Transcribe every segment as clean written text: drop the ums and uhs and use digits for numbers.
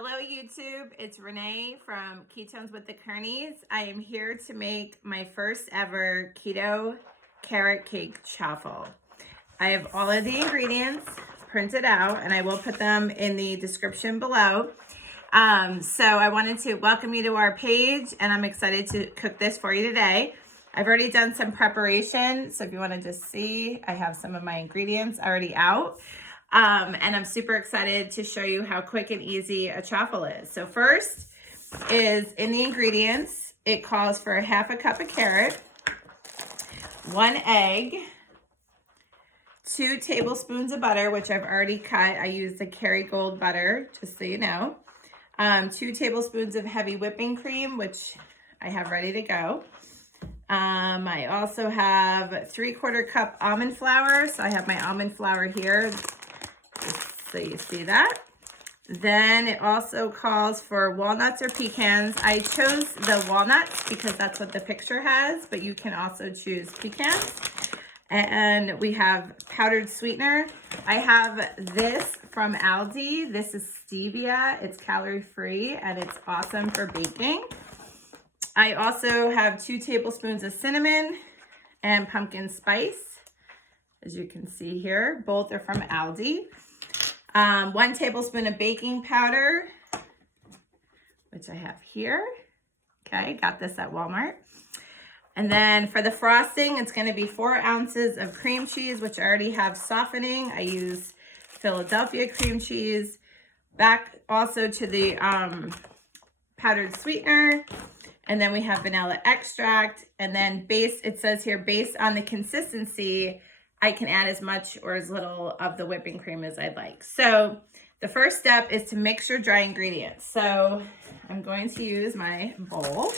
Hello YouTube, it's Renee from Ketones with the Kearneys. I am here to make my first ever keto carrot cake chaffle. I have all of the ingredients printed out and I will put them in the description below. So I wanted to welcome you to our page and I'm excited to cook this for you today. I've already done some preparation, so if you want to just see, I have some of my ingredients already out. And I'm super excited to show you how quick and easy a chaffle is. So first is in the ingredients, it calls for half a cup of carrot, 1 egg, 2 tablespoons of butter, which I've already cut. I use the Kerrygold butter, just so you know. 2 tablespoons of heavy whipping cream, which I have ready to go. I also have 3/4 cup almond flour. So I have my almond flour here, just so you see that. Then it also calls for walnuts or pecans. I chose the walnuts because that's what the picture has, but you can also choose pecans. And we have powdered sweetener. I have this from Aldi. This is stevia. It's calorie-free and it's awesome for baking. I also have 2 tablespoons of cinnamon and pumpkin spice, as you can see here. Both are from Aldi. 1 tablespoon of baking powder, which I have here. Okay, got this at Walmart. And then for the frosting, it's going to be 4 ounces of cream cheese, which I already have softening. I use Philadelphia cream cheese. Back also to the powdered sweetener. And then we have vanilla extract. And then it says here, based on the consistency, I can add as much or as little of the whipping cream as I'd like. So the first step is to mix your dry ingredients. So I'm going to use my bowl.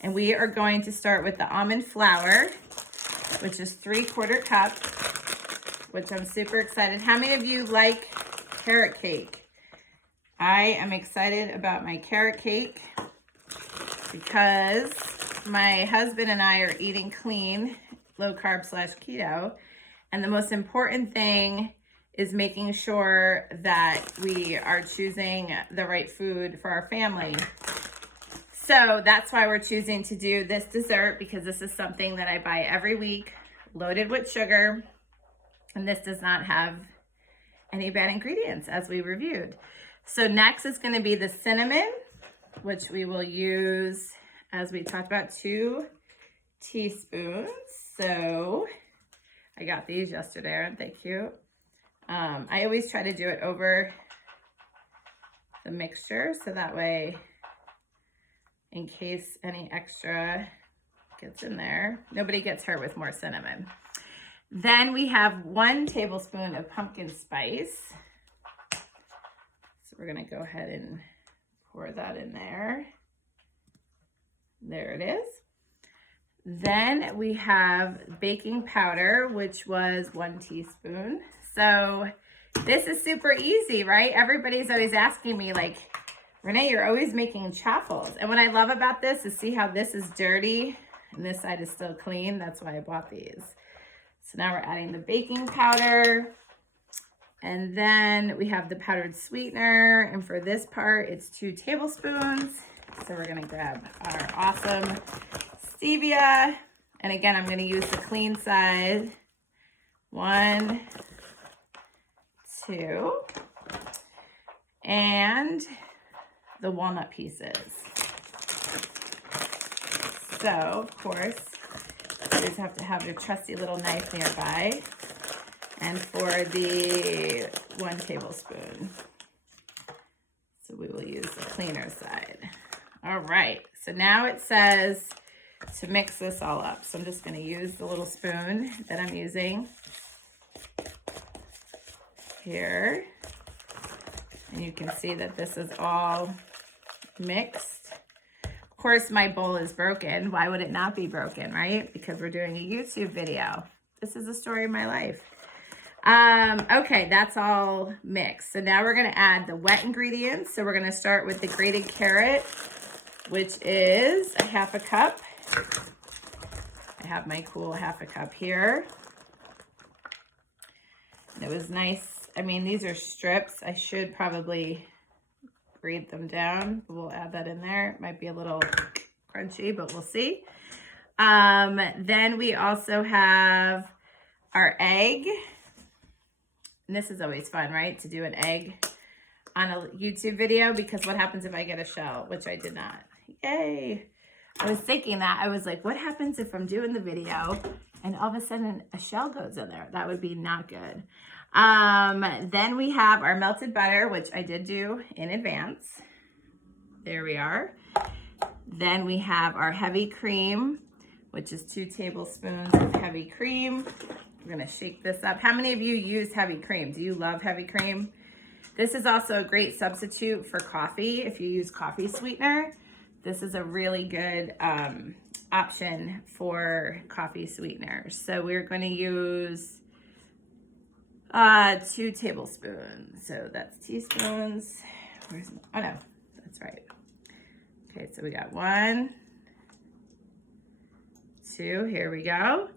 And we are going to start with the almond flour, which is 3/4 cup, which I'm super excited. How many of you like carrot cake? I am excited about my carrot cake because my husband and I are eating clean, low carb / keto. And the most important thing is making sure that we are choosing the right food for our family. So that's why we're choosing to do this dessert, because this is something that I buy every week, loaded with sugar. And this does not have any bad ingredients, as we reviewed. So next is going to be the cinnamon, which we will use, as we talked about, 2 teaspoons. So I got these yesterday, aren't they cute? I always try to do it over the mixture, so that way, in case any extra gets in there, nobody gets hurt with more cinnamon. Then we have 1 tablespoon of pumpkin spice. So we're gonna go ahead and pour that in there. There it is. Then we have baking powder, which was 1 teaspoon. So this is super easy, right? Everybody's always asking me like, Renee, you're always making chaffles. And what I love about this is see how this is dirty and this side is still clean. That's why I bought these. So now we're adding the baking powder. And then we have the powdered sweetener. And for this part, it's 2 tablespoons. So we're gonna grab our awesome stevia. And again, I'm gonna use the clean side. 1, 2. And the walnut pieces. So, of course, you just have to have your trusty little knife nearby. And for the 1 tablespoon. So we will use the cleaner side. All right, so now it says to mix this all up. So I'm just gonna use the little spoon that I'm using here. And you can see that this is all mixed. Of course, my bowl is broken. Why would it not be broken, right? Because we're doing a YouTube video. This is the story of my life. Okay, that's all mixed. So now we're gonna add the wet ingredients. So we're gonna start with the grated carrot, which is a 1/2 cup. I have my cool 1/2 cup here. And it was nice. I mean, these are strips. I should probably grate them down. We'll add that in there. It might be a little crunchy, but we'll see. Then we also have our egg. And this is always fun, right? To do an egg on a YouTube video, because what happens if I get a shell, which I did not. Yay. I was thinking that. I was like, what happens if I'm doing the video and all of a sudden a shell goes in there? That would be not good. Then we have our melted butter, which I did do in advance. There we are. Then we have our heavy cream, which is 2 tablespoons of heavy cream. We're gonna shake this up. How many of you use heavy cream? Do you love heavy cream? This is also a great substitute for coffee. If you use coffee sweetener, this is a really good option for coffee sweeteners. So we're gonna use 2 tablespoons. So that's teaspoons. Oh no, that's right. Okay, so we got 1, 2, here we go.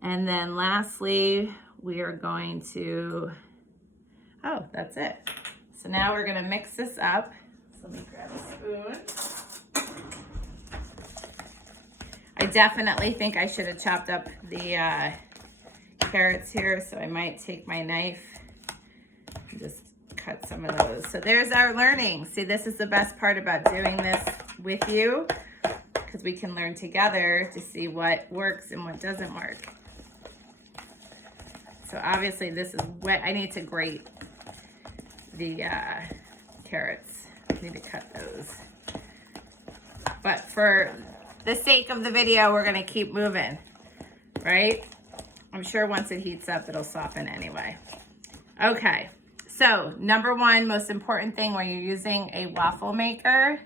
And then lastly, we are going to, oh, that's it. So now we're gonna mix this up. So let me grab a spoon. I definitely think I should have chopped up the carrots here, so I might take my knife and just cut some of those. So there's our learning. See, this is the best part about doing this with you, because we can learn together to see what works and what doesn't work. So obviously this is wet. I need to grate the carrots. I need to cut those. But for the sake of the video, we're gonna keep moving, right? I'm sure once it heats up, it'll soften anyway. Okay, so number 1 most important thing when you're using a waffle maker,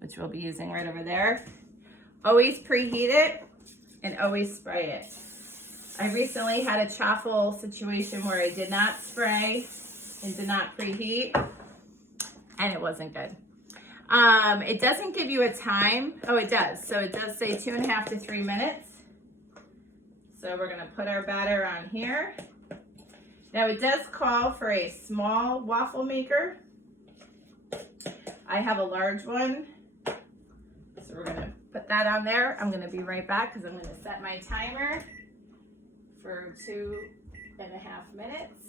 which we'll be using right over there, always preheat it and always spray it. I recently had a chaffle situation where I did not spray and did not preheat, and it wasn't good. It doesn't give you a time. Oh, it does. So it does say 2.5 to 3 minutes. So we're gonna put our batter on here. Now it does call for a small waffle maker. I have a large one. So we're gonna put that on there. I'm gonna be right back because I'm gonna set my timer for 2.5 minutes.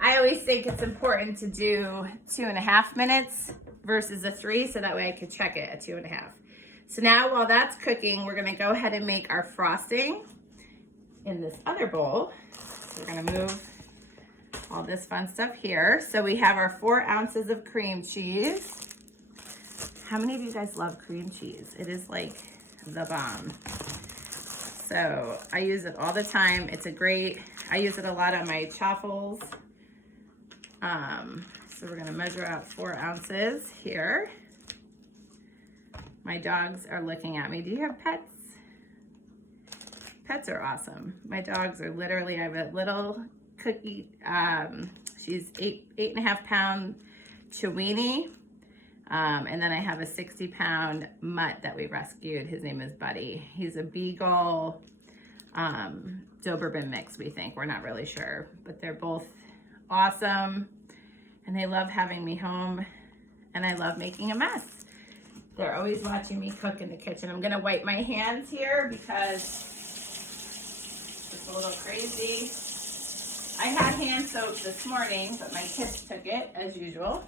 I always think it's important to do 2.5 minutes versus a 3, so that way I can check it at 2.5. So now while that's cooking, we're gonna go ahead and make our frosting in this other bowl. So we're gonna move all this fun stuff here. So we have our 4 ounces of cream cheese. How many of you guys love cream cheese? It is like the bomb. So I use it all the time. It's a great, I use it a lot on my chaffles. So we're gonna measure out 4 ounces here. My dogs are looking at me. Do you have pets? Pets are awesome. My dogs are literally, I have a little cookie, she's 8.5 pound Chiweenie. And then I have a 60-pound mutt that we rescued. His name is Buddy. He's a Beagle, Doberman mix, we think. We're not really sure, but they're both awesome. And they love having me home, and I love making a mess. They're always watching me cook in the kitchen. I'm gonna wipe my hands here because it's a little crazy. I had hand soap this morning, but my kids took it as usual.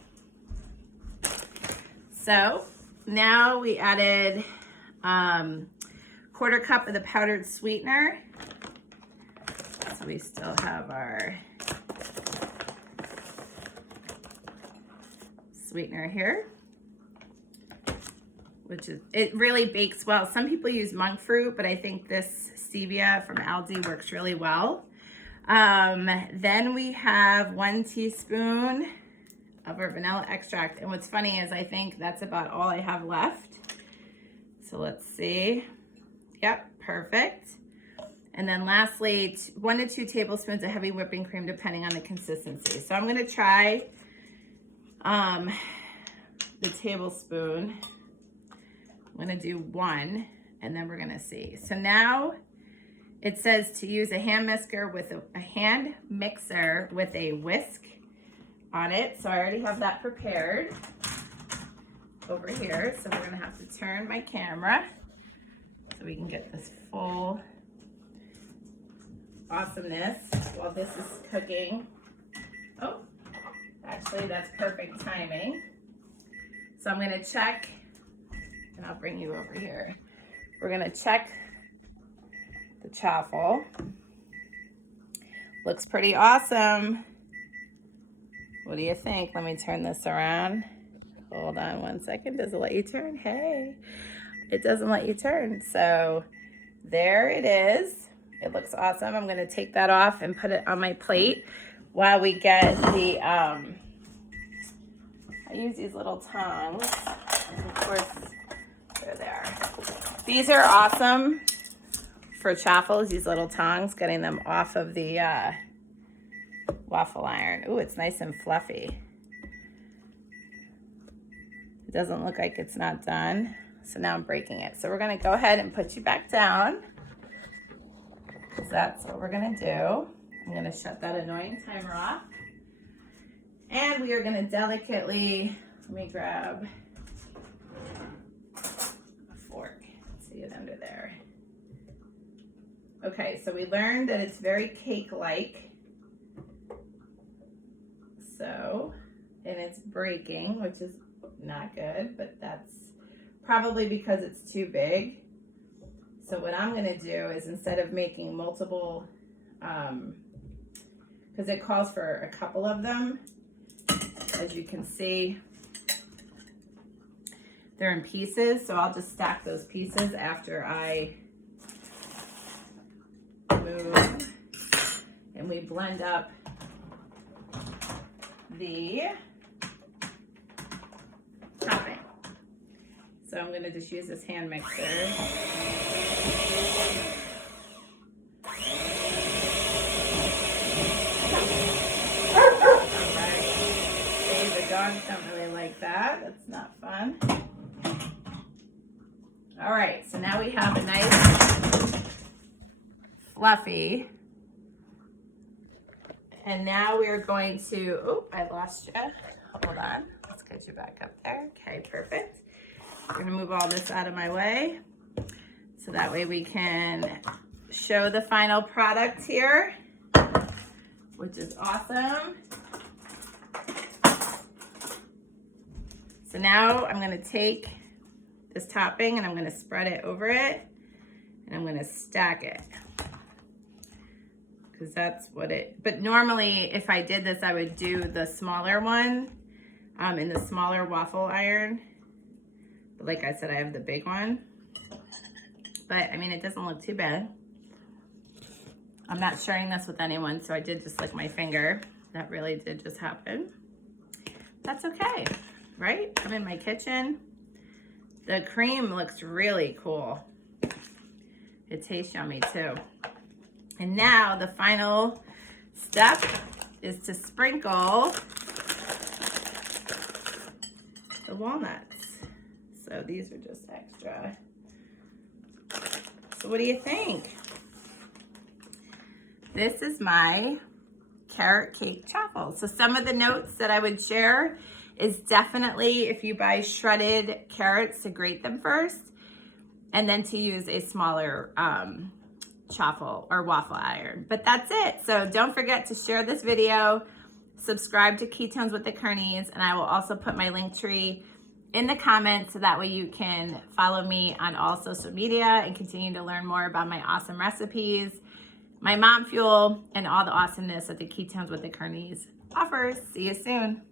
So now we added 1/4 cup of the powdered sweetener. So we still have our sweetener here, which is, it really bakes well. Some people use monk fruit, but I think this stevia from Aldi works really well. Then we have 1 teaspoon of our vanilla extract. And what's funny is I think that's about all I have left. So let's see. Yep, perfect. And then lastly, 1 to 2 tablespoons of heavy whipping cream, depending on the consistency. So I'm gonna try the tablespoon. I'm gonna do 1, and then we're gonna see. So now it says to use a hand mixer with a hand mixer with a whisk. on it. So I already have that prepared over here. So we're gonna have to turn my camera so we can get this full awesomeness while this is cooking. Oh, actually that's perfect timing. So I'm gonna check, and I'll bring you over here. We're gonna check the chaffle. Looks pretty awesome. What do you think? Let me turn this around. Hold on one second. Does it let you turn? Hey, it doesn't let you turn. So there it is. It looks awesome. I'm gonna take that off and put it on my plate while we get the, I use these little tongs. And of course, they're there. These are awesome for chaffles, these little tongs, getting them off of the waffle iron. Ooh, it's nice and fluffy. It doesn't look like it's not done. So now I'm breaking it. So we're gonna go ahead and put you back down, because that's what we're gonna do. I'm gonna shut that annoying timer off. And we are gonna delicately, let me grab a fork. See it under there. Okay, so we learned that it's very cake-like. So, and it's breaking, which is not good, but that's probably because it's too big. So what I'm gonna do is, instead of making multiple, because it calls for a couple of them, as you can see, they're in pieces. So I'll just stack those pieces after I move, and we blend up the topping. So I'm going to just use this hand mixer. The dogs don't really like that. That's not fun. All right, so now we have a nice fluffy. And now we are going to, oh, I lost you. Hold on, let's get you back up there. Okay, perfect. We're gonna move all this out of my way, so that way we can show the final product here, which is awesome. So now I'm gonna take this topping and I'm gonna spread it over it, and I'm gonna stack it, because that's what it, but normally if I did this, I would do the smaller one in the smaller waffle iron. But like I said, I have the big one. But I mean, it doesn't look too bad. I'm not sharing this with anyone, so I did just lick my finger. That really did just happen. That's okay, right? I'm in my kitchen. The cream looks really cool. It tastes yummy too. And now the final step is to sprinkle the walnuts. So these are just extra. So what do you think? This is my carrot cake chaffle. So some of the notes that I would share is definitely, if you buy shredded carrots, to grate them first, and then to use a smaller chaffle or waffle iron. But that's it. So don't forget to share this video, subscribe to Ketones with the Kearneys, and I will also put my link tree in the comments, so that way you can follow me on all social media and continue to learn more about my awesome recipes, my mom fuel, and all the awesomeness that the Ketones with the Kearneys offers. See you soon.